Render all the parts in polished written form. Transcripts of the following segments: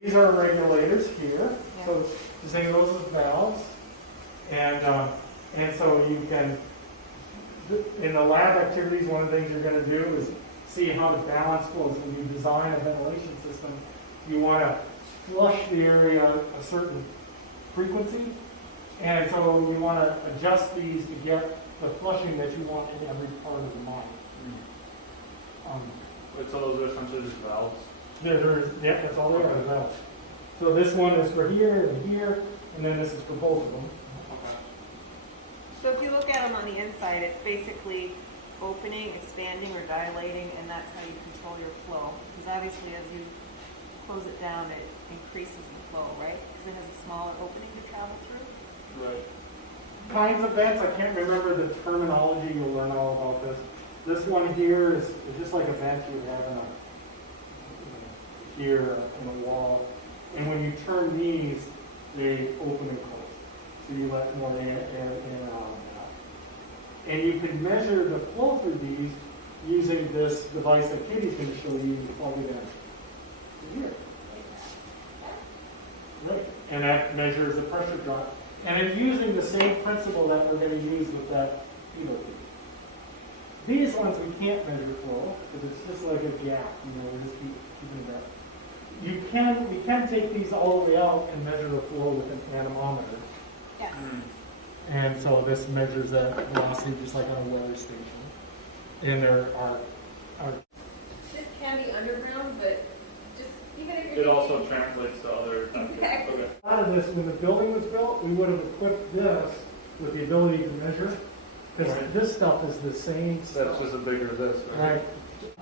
These are regulators here. Yeah. So just think of those as valves. And so you can, in the lab activities, one of the things you're going to do is see how the balance flows. When you design a ventilation system, you want to flush the area a certain frequency. And so you want to adjust these to get the flushing that you want in every part of the mine. So those are essentially just valves? Yeah, that's all they are, valves. So this one is for here and here, and then this is for both of them. Okay. So if you look at them on the inside, it's basically opening, expanding, or dilating, and that's how you control your flow. Because obviously as you close it down, it increases the flow, right? Because it has a smaller opening to travel through. Right. Kinds of vents, I can't remember the terminology, you'll learn all about this. This one here is just like a vent you have here in the wall. And when you turn these, they open and close. So you let more air in and out of that. And you can measure the flow through these using this device that Katie's going to show you. You plug it in here. Right. And that measures the pressure drop. And it's using the same principle that we're going to use with that feeder tube. These ones we can't measure flow because it's just like a gap. We're just keeping that. We can take these all the way out and measure the flow with an anemometer. Yes. And so this measures that velocity just like on a weather station. And there are This can be underground, but just even if It you're also translates to other factors. Exactly. Okay. a lot of this, when the building was built, we would have equipped this with the ability to measure. Because Right. this stuff is the same stuff. That's just a bigger this, Right.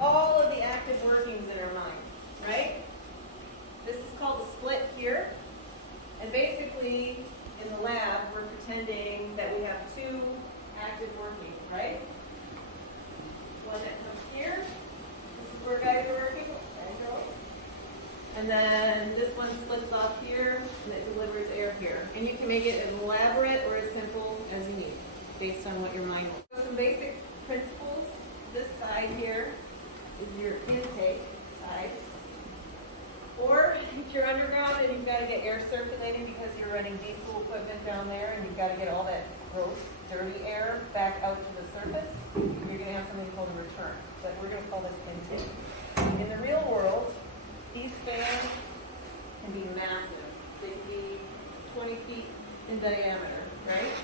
all of the active workings in our mind, right? This is called a split here. And basically, in the lab, we're pretending that we have two active workings, right? One that comes here. This is where guys are working, and girls. And then this one splits off here, and it delivers air here. And you can make it as elaborate or as simple as you need, based on what your mind wants. Some basic principles. This side here is your intake side. Or if you're underground and you've got to get air circulating because you're running diesel equipment down there and you've got to get all that gross, dirty air back out to the surface, you're going to have something called a return. But we're going to call this intake. In the real world, these fans can be massive. They can be 20 feet in diameter, right?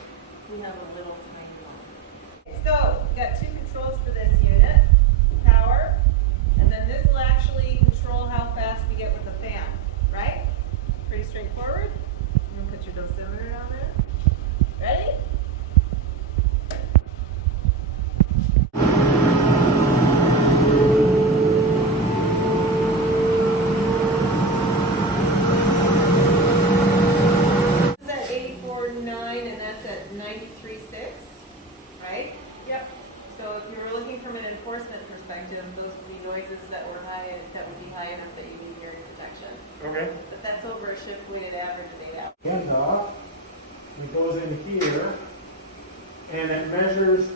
We have a little tiny one. So, we've got two controls for this unit. Power, and then this will actually control how fast we get with the fan, right? Pretty straightforward. I'm gonna put your dosimeter down there. Ready? This is at 84.9 and that's at 93.6, right? Yep. So if you were looking from an enforcement perspective, those would be noises that were high, that would be high enough that you need hearing protection. Okay. But that's over a shift weighted average of 8 hours. Hands off. It goes in here. And it measures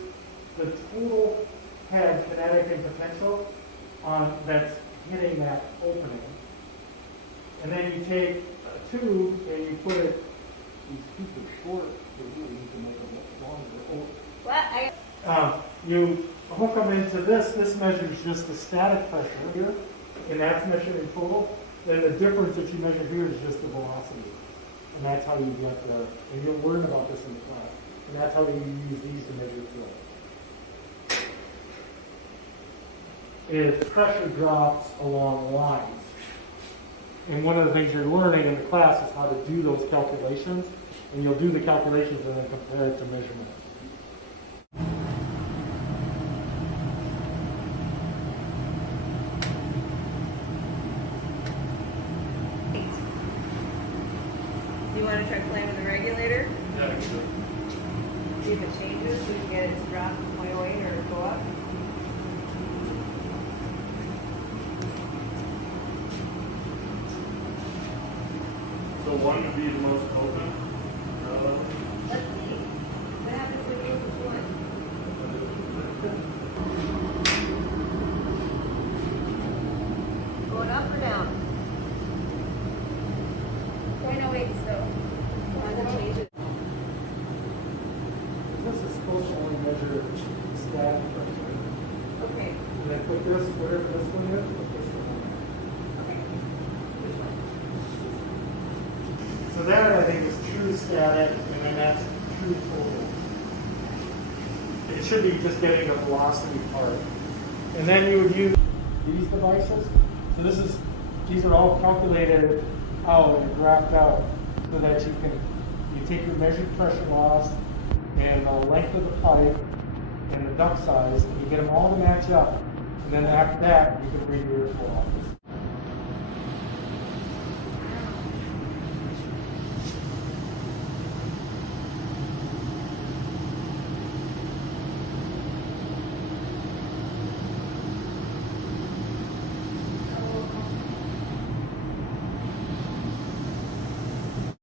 the total head kinetic and potential that's hitting that opening. And then you take a tube and you put it, these tubes are short, so you need to make them longer. What? You hook them into this. This measures just the static pressure here, and that's measured in total. Then the difference that you measure here is just the velocity. And that's how you get the, and you'll learn about this in class. And that's how you use these to measure flow. Is pressure drops along lines. And one of the things you're learning in the class is how to do those calculations. And you'll do the calculations and then compare it to measurement. Do you want to try playing with the regulator? Yeah, I can do it. See if it changes, so you can get it to drop 0.08 or go up? So one would be the most open. Let's see. What happens when you move one? Going up or down? measure static pressure. Okay, And then put this, whatever this one is, put this one on okay. Which one? there. So that I think is true static, and then that's true total. It should be just getting the velocity part. And then you would use these devices. So these are all calculated out and graphed out so that you take your measured pressure loss and the length of the pipe and the duct size, and you get them all to match up. And then after that, you can read your flow.